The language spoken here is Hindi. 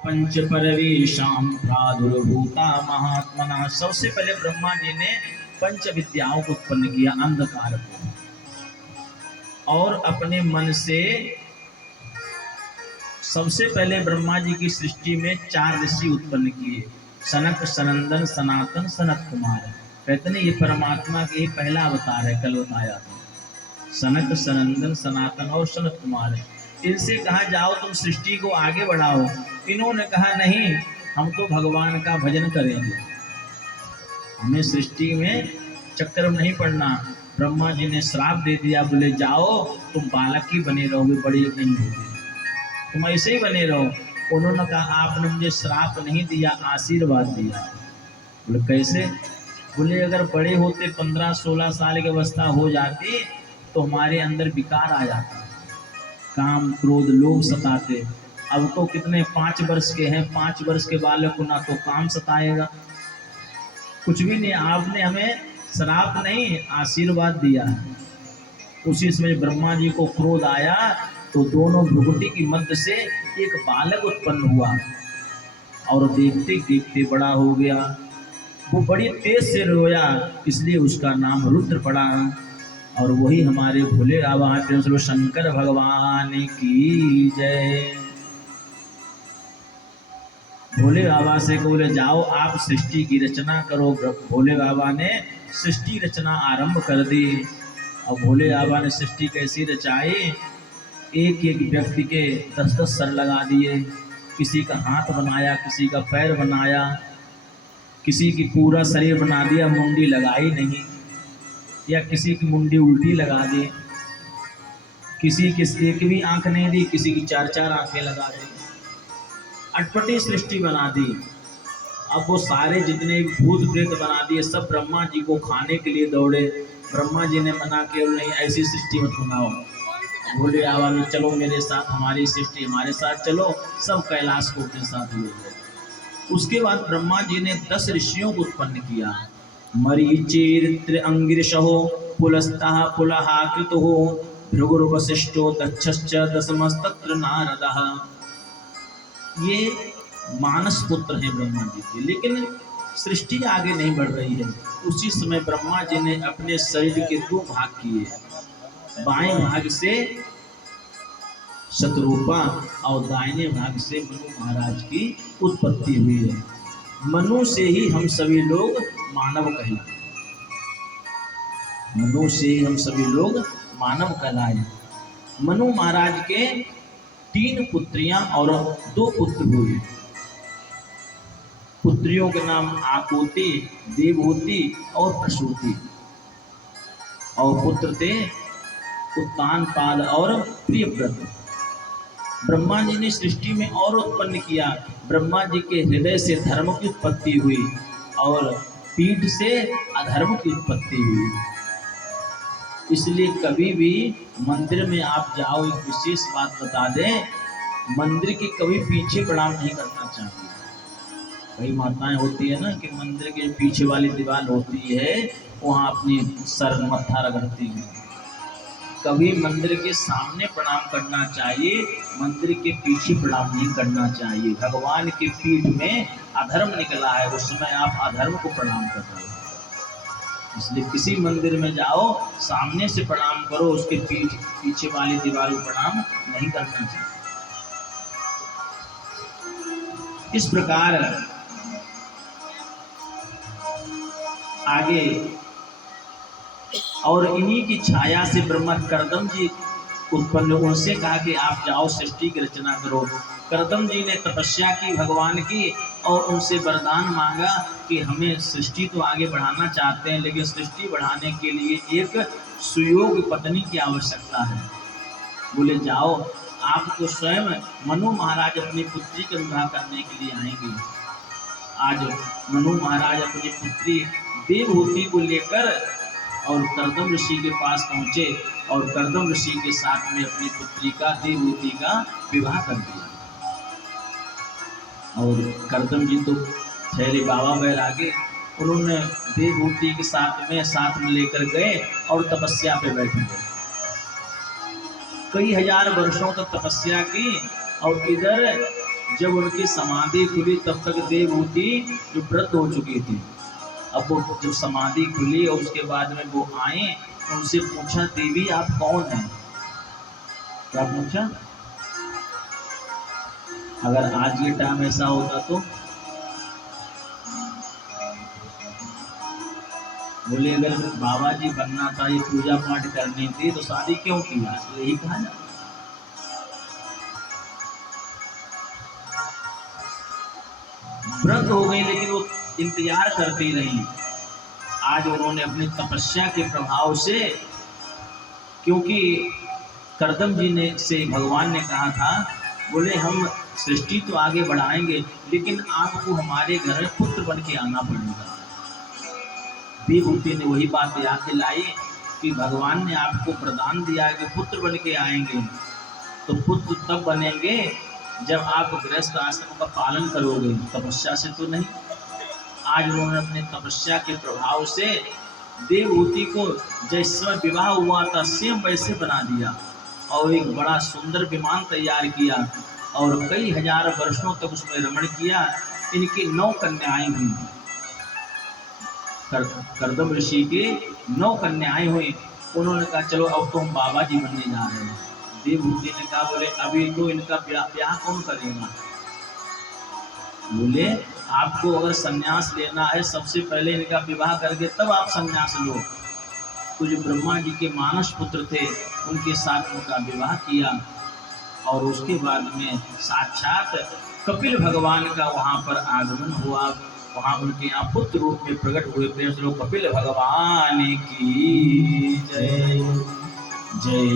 पंच परवेशाम प्रादुर्भूता महात्मना। सबसे पहले ब्रह्मा जी ने पंच विद्याओं को उत्पन्न किया, अंधकार को, और अपने मन से सबसे पहले ब्रह्मा जी की सृष्टि में 4 ऋषि उत्पन्न किए, सनक, सनंदन, सनातन, सनत कुमार। कहते हैं ये परमात्मा के पहला अवतार है, कल बताया था। सनक, सनंदन, सनातन और सनत कुमार। इनसे कहा जाओ तुम सृष्टि को आगे बढ़ाओ। इन्होंने कहा नहीं, हम तो भगवान का भजन करेंगे, हमें सृष्टि में चक्कर में नहीं पड़ना। ब्रह्मा जी ने श्राप दे दिया, बोले जाओ तुम बालक ही बने रहोगे, बड़ी नहीं होगी, तुम ऐसे ही बने रहो। उन्होंने कहा आपने मुझे श्राप नहीं दिया, आशीर्वाद दिया। बोले कैसे? बोले अगर बड़े होते 15-16 साल की अवस्था हो जाती तो हमारे अंदर विकार आ जाता, काम क्रोध लोभ सताते। अब तो कितने 5 वर्ष के हैं, 5 वर्ष के बालक को ना तो काम सताएगा, कुछ भी नहीं। आपने हमें श्राप नहीं, आशीर्वाद दिया है। उसी समय ब्रह्मा जी को क्रोध आया तो दोनों भ्रुकुटी की मध्य से एक बालक उत्पन्न हुआ और देखते देखते बड़ा हो गया। वो बड़ी तेज से रोया, इसलिए उसका नाम रुद्र पड़ा। और वही हमारे भोले बाबा शंकर भगवान की जय। भोले बाबा से बोले जाओ आप सृष्टि की रचना करो। भोले बाबा ने सृष्टि रचना आरंभ कर दी। और भोले बाबा ने सृष्टि कैसी रचाई, एक एक व्यक्ति के 10-10 सर लगा दिए, किसी का हाथ बनाया, किसी का पैर बनाया, किसी की पूरा शरीर बना दिया, मुंडी लगाई नहीं, या किसी की मुंडी उल्टी लगा दी, किसी की एक भी आंख नहीं दी, किसी की 4-4 आंखें लगा दी, अटपटी सृष्टि बना दी। अब वो सारे जितने भूत प्रेत बना दिए, सब ब्रह्मा जी को खाने के लिए दौड़े। ब्रह्मा जी ने मना किया, नहीं ऐसी सृष्टि मत बनाओ। बोले आवाज चलो मेरे साथ, हमारी सृष्टि हमारे साथ चलो। सब कैलाश को अपने साथ ले गए। उसके बाद ब्रह्मा जी ने 10 ऋषियों को उत्पन्न किया। मरीचिर्त्र अंगिरशो पुलस्तः पुलहाकृतुः भृगुर्वसिष्ठो दक्षश्च दशमस्तत्र नारदः। ये मानस पुत्र हैं ब्रह्मा जी के, लेकिन सृष्टि आगे नहीं बढ़ रही है। उसी समय ब्रह्मा जी ने अपने शरीर के 2 भाग किए। बाएं भाग से शतरूपा और दाहिने भाग से मनु महाराज की उत्पत्ति हुई है। मनु से ही हम सभी लोग मानव कहलाए, मनु से ही हम सभी लोग मानव कहलाए। मनु महाराज के 3 पुत्रियां और 2 पुत्र हुए। पुत्रियों के नाम आकुति, देवहूति और प्रसूति, और पुत्र थे उत्तानपाद और प्रियव्रत। ब्रह्मा जी ने सृष्टि में और उत्पन्न किया। ब्रह्मा जी के हृदय से धर्म की उत्पत्ति हुई और पीठ से अधर्म की उत्पत्ति हुई। इसलिए कभी भी मंदिर में आप जाओ, एक विशेष बात बता दें, मंदिर के कभी पीछे प्रणाम नहीं करना चाहिए। कई माताएं होती है ना कि मंदिर के पीछे वाली दीवार होती है, वहाँ अपनी सर मत्था रगड़ती है। कभी मंदिर के सामने प्रणाम करना चाहिए, मंदिर के पीछे प्रणाम नहीं करना चाहिए। भगवान के पीठ में अधर्म निकला है, उस समय आप अधर्म को प्रणाम कर रहे हो। इसलिए किसी मंदिर में जाओ, सामने से प्रणाम करो, उसके पीछे वाली दीवार को प्रणाम नहीं करना चाहिए। इस प्रकार आगे, और इन्हीं की छाया से ब्रह्मा करदम जी उत्पन्न। उनसे कहा कि आप जाओ सृष्टि की रचना करो। करदम जी ने तपस्या की भगवान की और उनसे वरदान मांगा कि हमें सृष्टि तो आगे बढ़ाना चाहते हैं, लेकिन सृष्टि बढ़ाने के लिए एक सुयोग पत्नी की आवश्यकता है। बोले जाओ, आपको स्वयं मनु महाराज अपनी पुत्री का विवाह करने के लिए आएंगे। आज मनु महाराज अपनी पुत्री देवहूति को लेकर और करदम ऋषि के पास पहुंचे और करदम ऋषि के साथ में अपनी पुत्री का, देवहूति का विवाह कर दिया। और करदम जी तो ठहरे बाबा बैरागे, उन्होंने देवहूति के साथ में लेकर गए और तपस्या पे बैठ गए। कई हजार वर्षों तक तपस्या की और इधर जब उनकी समाधि खुली तब तक देवहूति जो वृद्ध हो चुकी थी। अब वो जब समाधि खुली और उसके बाद में वो आए, उनसे पूछा, देवी आप कौन हैं? क्या पूछा? अगर आज ये टाइम ऐसा होता तो बोले, अगर बाबा जी बनना था, ये पूजा पाठ करनी थी तो शादी क्यों किया? तो यही कहा ना। व्रत हो गई लेकिन वो इंतजार करती रही। आज उन्होंने अपनी तपस्या के प्रभाव से, क्योंकि करदम जी ने से भगवान ने कहा था, बोले हम सृष्टि तो आगे बढ़ाएंगे लेकिन आपको हमारे घर में पुत्र बन के आना पड़ेगा। विभूति ने वही बात याद दिलाई कि भगवान ने आपको प्रदान दिया है कि पुत्र बन के आएंगे, तो पुत्र तब बनेंगे जब आप गृहस्थ आश्रम का पालन करोगे, तपस्या से तो नहीं। आज उन्होंने अपने तपस्या के प्रभाव से देवहूति को जैसे विवाह हुआ था सेम वैसे बना दिया और एक बड़ा सुंदर विमान तैयार किया और कई हजार वर्षों तक उसमें रमण किया। इनकी 9 कन्याएं हुई। करदम ऋषि की 9 कन्याएं हुई। उन्होंने कहा चलो अब तो हम बाबा जी बनने जा रहे हैं। देवहूति ने कहा, बोले अभी तो इनका ब्याह कौन करेगा? बोले आपको अगर संन्यास लेना है सबसे पहले इनका विवाह करके तब आप संन्यास लो। तो जो ब्रह्मा जी के मानस पुत्र थे उनके साथ उनका विवाह किया और उसके बाद में साक्षात कपिल भगवान का वहाँ पर आगमन हुआ। वहाँ उनके यहाँ पुत्र रूप में प्रकट हुए। प्रेम से लोग कपिल भगवान की जय जय।